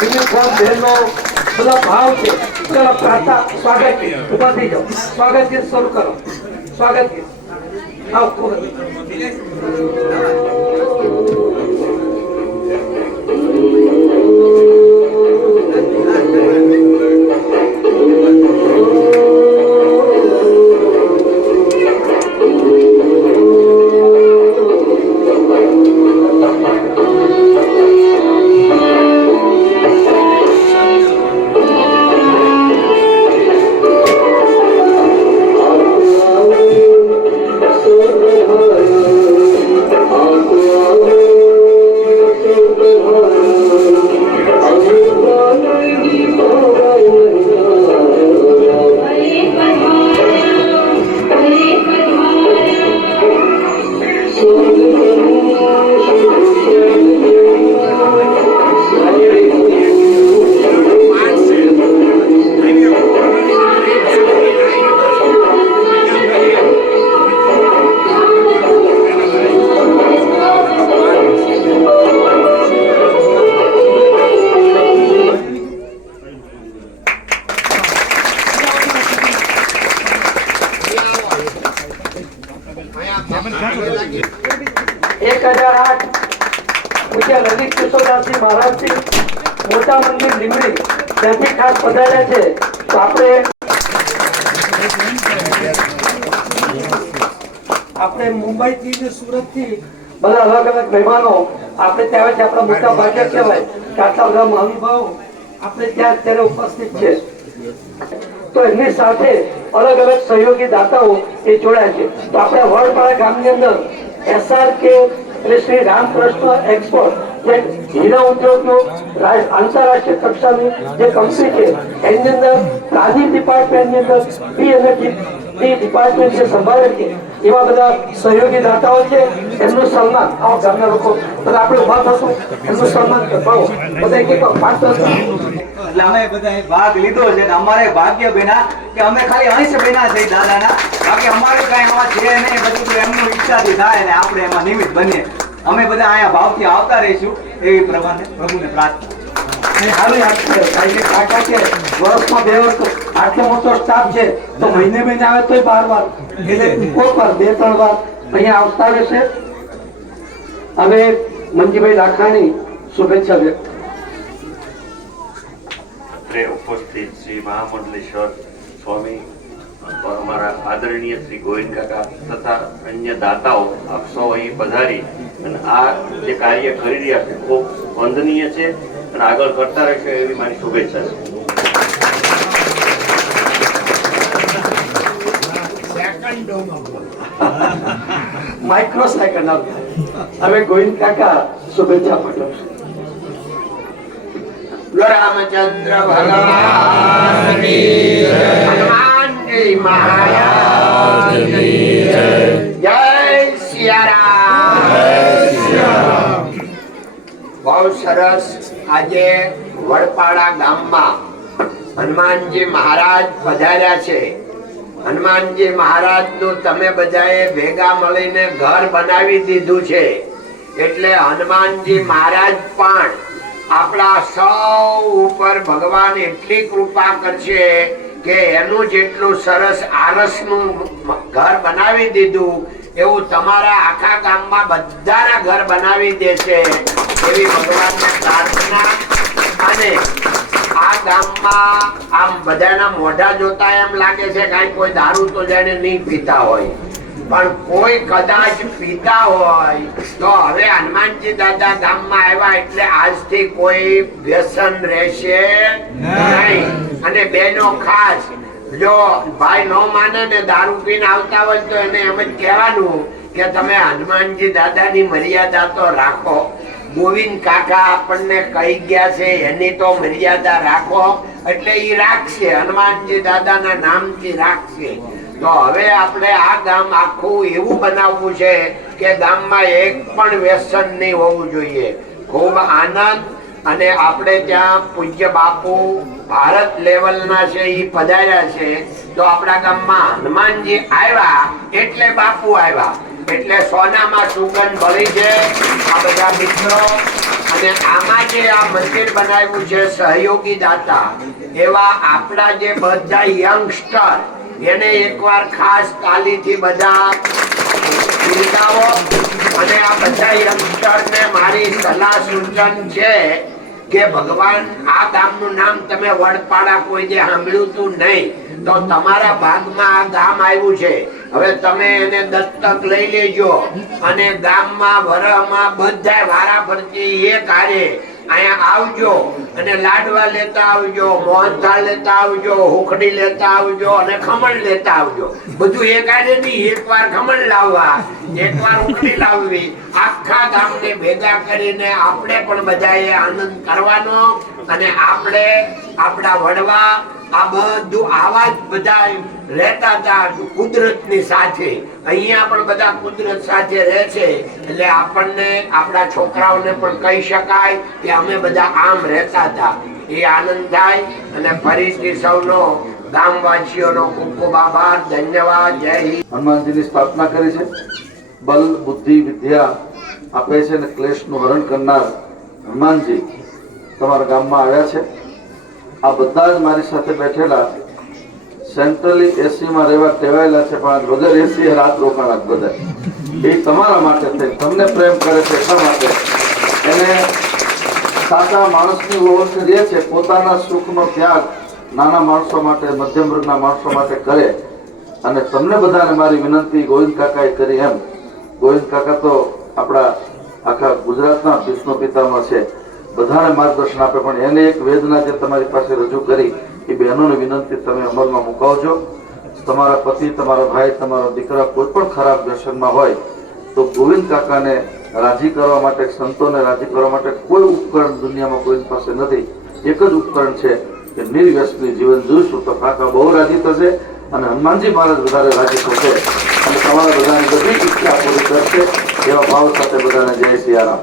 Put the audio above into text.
Uniform બહેનો બધા ભાવ છે. ચલો પ્રાર્થના સ્વાગત ઉભા થઈ જાઓ. સ્વાગત ગીત શરૂ કરો. સ્વાગત ગીત આવો. મોટા મંદિર લીમડી ત્યાંથી ખાસ પધાર્યા છે. તો આપણે મુંબઈ થી ને સુરત થી બધા અલગ અલગ મહેમાનો આપણે ત્યાં છે. આપણા મોટા ભાગ્ય કહેવાય કે આટલા બધા મહાનુભાવો આપણે ત્યાં અત્યારે ઉપસ્થિત છે. તો એમની સાથે અલગ અલગ સહયોગી દાતાઓ એ જોડાયા છે. તો આપણે વડપાડા ગામની અંદર SRK એટલે શ્રી રામકૃષ્ણ એક્સપોર્ટ જે હીરા ઉદ્યોગનો આંતરરાષ્ટ્રીય કક્ષાની જે કંપની છે એની અંદર પ્લાનિંગ ડિપાર્ટમેન્ટની અંદર બી અને ડી ડિપાર્ટમેન્ટ જે સંભાળે છે એવા બધા સહયોગી દાતાઓ છે. એમનું સન્માન આવો ગામના લોકો બધા આપણે ઉભા થશું એમનું સન્માન કરવો બધા એક 5-10 એટલે અમે બધા ભાગ લીધો છે. અમારે ભાગ્ય બેના કે અમે ખાલી અંશ બેના છે દાદાના. બાકી અમારે કઈ એમાં છે નહીં. બધું એમનું ઈચ્છાથી થાય ને આપણે એમાં નિમિત્ત બનીએ. અમે બધા અહીંયા ભાવથી આવતા રહીશું એવી પ્રભુને પ્રાર્થના. વર્ષમાં 2 વખત આટલો મોટો સ્ટાફ છે તો મહિને આવે તો 12 વાર એટલે કોઈ વાર 2-3 વાર અહીંયા આવતા રહેશે. હવે મંજીભાઈ લાખાણી શુભેચ્છા વ્યક્ત. ઉપસ્થિત શ્રી મહામંડલેશ્વર સ્વામી, અમારા આદરણીય શ્રી ગોવિંદ કાકા તથા અન્ય દાતાઓ આપ સૌ અહીં પધારી અને આ જે કાર્ય કરી રહ્યા છે ખૂબ વંદનીય છે અને આગળ કરતા રહેશે એવી મારી શુભેચ્છા છે. માઇક્રો સેકન્ડ હવે ગોવિંદ કાકા શુભેચ્છા પાઠવશે. રામચંદ્ર ભગવાન હનુમાનજી મહારાજ જય સિયારામ. બહુ સરસ. આજે વડપાડા ગામમાં હનુમાનજી મહારાજ પધાર્યા છે. હનુમાનજી મહારાજ નું તમે બધાએ ભેગા મળીને ઘર બનાવી દીધું છે. એટલે હનુમાનજી મહારાજ પણ આપણા સૌ ઉપર ભગવાન એટલી કૃપા કરશે કે એનું જેટલું સરસ આરસનું ઘર બનાવી દીધું એવું તમારા આખા ગામમાં બધાના ઘર બનાવી દેશે એવી ભગવાનને પ્રાર્થના. અને આ ગામમાં આમ બધાના મોઢા જોતા એમ લાગે છે કે કોઈ દારૂ તો જાણે નહીં પીતા હોય, પણ કોઈ કદાચ પીતા હોય તો હવે હનુમાનજી દાદા ગામમાં આવ્યા એટલે આજથી કોઈ વ્યસન રહેશે નહીં. અને બેનો ખાસ, જો ભાઈ ન માને ને દારૂ પીને આવતા હોય તો એને એમ જ કહેવાનું કે તમે હનુમાનજી દાદાની મર્યાદા તો રાખો. ગોવિંદ કાકા આપણને કહી ગયા છે એની તો મર્યાદા રાખો, એટલે એ રાખશે, હનુમાનજી દાદાના નામથી રાખશે. તો હવે આપણે આ ગામ આખું એવું બનાવવું છે કે ગામમાં એક પણ વ્યસન નહીં હોવું જોઈએ. ખૂબ આનંદ. અને આપણે ત્યાં પૂજ્ય બાપુ ભારત લેવલના છે એ પધાર્યા છે. તો આપણા ગામમાં હનુમાનજી આવ્યા એટલે બાપુ આવ્યા, એટલે સોનામાં સુગંધ ભળી છે. આ બધા મિત્રો અને આમાં જે આ મંદિર બનાવ્યું છે સહયોગી દાતા એવા આપણા જે બધા યંગસ્ટર એને એકવાર ખાસ તાલીથી બધા બિરદાવો. અને આ બધા યંગસ્ટરને મારી સલાહ સૂચન છે કે ભગવાન આ ગામનું નામ તમે વડપાડા કોઈ જે સાંભળ્યું તું નહીં તો તમારા ભાગમાં આ ગામ આવ્યું છે. હવે તમે એને દત્તક લઈ લેજો અને ગામમાં વરમાં બધા વારા ફરતી એક હારે અહીંયા આવજો અને લાડવા લેતા આવજો, મોહનથાળ લેતા આવજો, હુખડી લેતા આવજો અને ખમણ લેતા આવજો. બધું એક હારે નહીં, એકવાર ખમણ લાવવા, એકવાર હુખડી લાવવી, આખા ગામને ભેગા કરીને આપણે પણ બધાએ આનંદ કરવાનો. અને આપણે આપણા વડવા આ બધું આવા જ બધા રહેતા હતા કુદરતની સાથે. અહીંયા પણ બધા કુદરત સાથે રહે છે એટલે આપણને આપણા છોકરાઓને પણ કહી શકાય કે અમે બધા આમ રહેતા હતા. એ આનંદ થાય. અને ફરીથી સૌનો ગામવાસીઓનો ખૂબ ખૂબ આભાર, ધન્યવાદ. જય હિન્દ. હનુમાનજીની સ્થાપના કરી છે. બલ, બુદ્ધિ, વિદ્યા આપે છે અને ક્લેશનું હરણ કરનાર હનુમાનજી તમારા ગામમાં આવ્યા છે. આ બધા જ મારી સાથે બેઠેલા સેન્ટ્રલી એસીમાં રહેવા ટેવાયેલા છે, પણ વગર એસી રાત રોકાણા બધા. એ તમારા માટે થઈ, તમને પ્રેમ કરે છે એટલા માટે. એને સાચા માણસની ઓળખ રહે છે, પોતાના સુખનો ત્યાગ નાના માણસો માટે, મધ્યમ વર્ગના માણસો માટે કરે. અને તમને બધાને મારી વિનંતી ગોવિંદ કાકાએ કરી એમ, ગોવિંદ કાકા તો આપણા આખા ગુજરાતના વિષ્ણુ પિતામાં છે, બધાને માર્ગદર્શન આપે. પણ એને એક વેદના જે તમારી પાસે રજૂ કરી એ બહેનોને વિનંતી તમે અમલમાં મુકાવજો. તમારા પતિ, તમારા ભાઈ, તમારા દીકરા કોઈ પણ ખરાબ વ્યસનમાં હોય તો ગોવિંદ કાકાને રાજી કરવા માટે, સંતોને રાજી કરવા માટે કોઈ ઉપકરણ દુનિયામાં કોઈ પાસે નથી. એક જ ઉપકરણ છે કે નિર્વ્યસની જીવન જીવશું તો કાકા બહુ રાજી થશે અને હનુમાનજી મહારાજ વધારે રાજી થશે અને તમારા બધાની બધી ઈચ્છા પૂરી કરશે. એવા ભાવ સાથે બધાને જય સિયારામ.